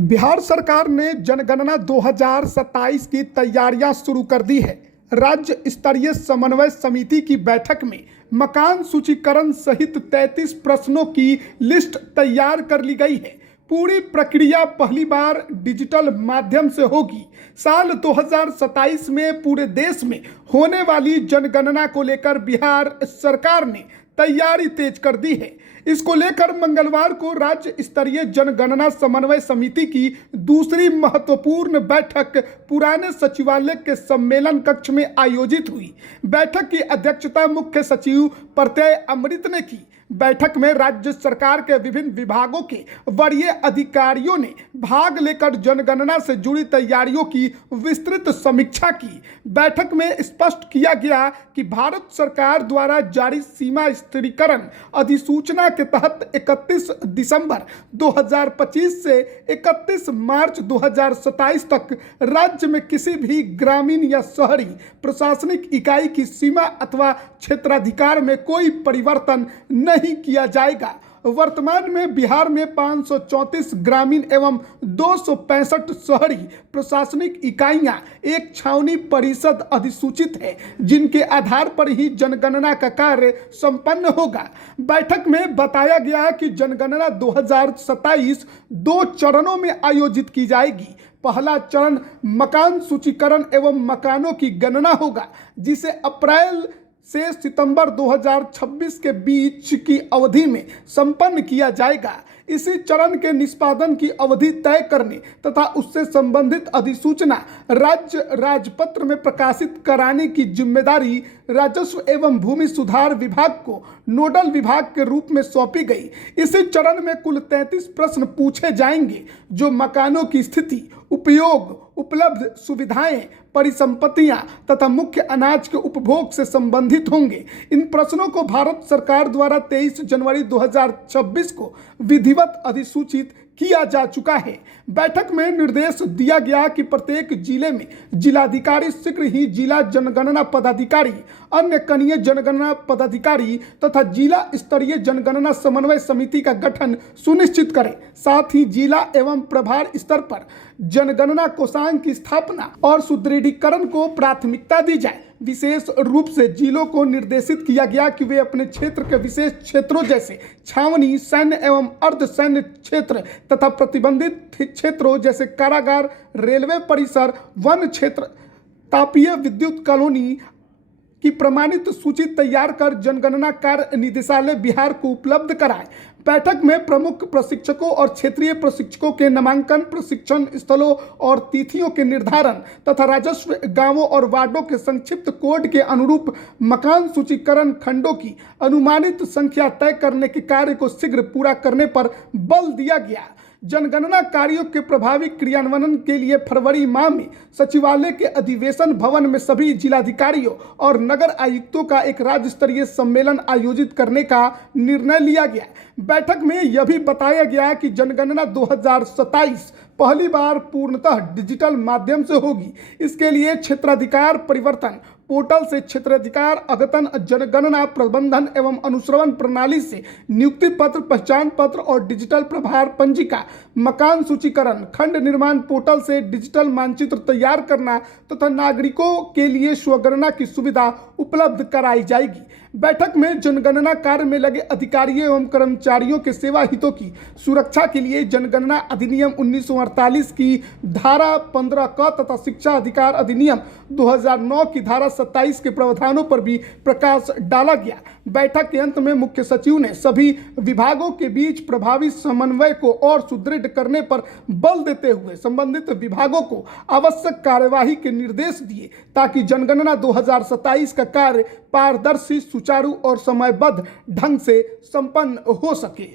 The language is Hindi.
बिहार सरकार ने जनगणना 2027 की तैयारियां शुरू कर दी है। राज्य स्तरीय समन्वय समिति की बैठक में मकान सूचीकरण सहित 33 प्रश्नों की लिस्ट तैयार कर ली गई है। पूरी प्रक्रिया पहली बार डिजिटल माध्यम से होगी। साल 2027 में पूरे देश में होने वाली जनगणना को लेकर बिहार सरकार ने तैयारी तेज कर दी है। इसको लेकर मंगलवार को राज्य स्तरीय जनगणना समन्वय समिति की दूसरी महत्वपूर्ण बैठक पुराने सचिवालय के सम्मेलन कक्ष में आयोजित हुई। बैठक की अध्यक्षता मुख्य सचिव प्रत्यय अमृत ने की। बैठक में राज्य सरकार के विभिन्न विभागों के वरीय अधिकारियों ने भाग लेकर जनगणना से जुड़ी तैयारियों की विस्तृत समीक्षा की। बैठक में स्पष्ट किया गया कि भारत सरकार द्वारा जारी सीमा स्थिरीकरण अधिसूचना के तहत 31 दिसंबर 2025 से 31 मार्च 2027 तक राज्य में किसी भी ग्रामीण या शहरी प्रशासनिक इकाई की सीमा अथवा क्षेत्राधिकार में कोई परिवर्तन नहीं किया जाएगा। वर्तमान में बिहार में 534 ग्रामीण एवं 265 शहरी प्रशासनिक इकाइयां एक छावनी परिषद अधिसूचित है, जिनके आधार पर ही जनगणना का कार्य संपन्न होगा। बैठक में बताया गया कि जनगणना 2027 दो चरणों में आयोजित की जाएगी। पहला चरण मकान सूचीकरण एवं मकानों की गणना होगा, जिसे अप्रैल से सितंबर 2026 के बीच की अवधि में संपन्न किया जाएगा। इसी चरण के निष्पादन की अवधि तय करने तथा उससे संबंधित अधिसूचना राज्य राजपत्र में प्रकाशित कराने की जिम्मेदारी राजस्व एवं भूमि सुधार विभाग को नोडल विभाग के रूप में सौंपी गई। इसी चरण में कुल 33 प्रश्न पूछे जाएंगे, जो मकानों की स्थिति, उपयोग, उपलब्ध सुविधाएं, परिसंपत्तियां तथा मुख्य अनाज के उपभोग से संबंधित होंगे। इन प्रश्नों को भारत सरकार द्वारा 23 जनवरी 2026 को विधिवत अधिसूचित किया जा चुका है। बैठक में निर्देश दिया गया कि प्रत्येक जिले में जिलाधिकारी शीघ्र ही जिला जनगणना पदाधिकारी, अन्य कनीय जनगणना पदाधिकारी तथा जिला स्तरीय जनगणना समन्वय समिति का गठन सुनिश्चित करें। साथ ही जिला एवं प्रभार स्तर पर जनगणना कोषांग की स्थापना और सुदृढ़ीकरण को प्राथमिकता दी जाए। विशेष रूप से जिलों को निर्देशित किया गया कि वे अपने क्षेत्र के विशेष क्षेत्रों जैसे छावनी, सैन्य एवं अर्ध सैन्य क्षेत्र तथा प्रतिबंधित क्षेत्रों जैसे कारागार, रेलवे परिसर, वन क्षेत्र, तापीय विद्युत कॉलोनी की प्रमाणित सूची तैयार कर जनगणना कार्य निदेशालय बिहार को उपलब्ध कराए। बैठक में प्रमुख प्रशिक्षकों और क्षेत्रीय प्रशिक्षकों के नामांकन, प्रशिक्षण स्थलों और तिथियों के निर्धारण तथा राजस्व, गांवों और वार्डों के संक्षिप्त कोड के अनुरूप मकान सूचीकरण खंडों की अनुमानित संख्या तय करने के कार्य को शीघ्र पूरा करने पर बल दिया गया। जनगणना कार्यों के प्रभावी क्रियान्वयन के लिए फरवरी माह में सचिवालय के अधिवेशन भवन में सभी जिलाधिकारियों और नगर आयुक्तों का एक राज्य स्तरीय सम्मेलन आयोजित करने का निर्णय लिया गया। बैठक में यह भी बताया गया कि जनगणना 2027 पहली बार पूर्णतः डिजिटल माध्यम से होगी। इसके लिए क्षेत्राधिकार परिवर्तन पोर्टल से क्षेत्राधिकार अद्यतन जनगणना प्रबंधन एवं अनुश्रवण प्रणाली से नियुक्ति पत्र, पहचान पत्र और डिजिटल प्रभार पंजिका, मकान सूचीकरण, खंड निर्माण पोर्टल से डिजिटल मानचित्र तैयार करना तथा नागरिकों के लिए स्वगणना की सुविधा उपलब्ध कराई जाएगी। बैठक में जनगणना कार्य में लगे अधिकारियों एवं कर्मचारियों के सेवा हितों की सुरक्षा के लिए जनगणना अधिनियम 1948 की धारा 15 क तथा शिक्षा अधिकार अधिनियम 2009 की धारा 27 के प्रावधानों पर भी प्रकाश डाला गया। बैठक के अंत में मुख्य सचिव ने सभी विभागों के बीच प्रभावी समन्वय को और सुदृढ़ करने पर बल देते हुए संबंधित विभागों को आवश्यक कार्यवाही के निर्देश दिए, ताकि जनगणना 2027 का कार्य पारदर्शी, सुचारू और समयबद्ध ढंग से संपन्न हो सके।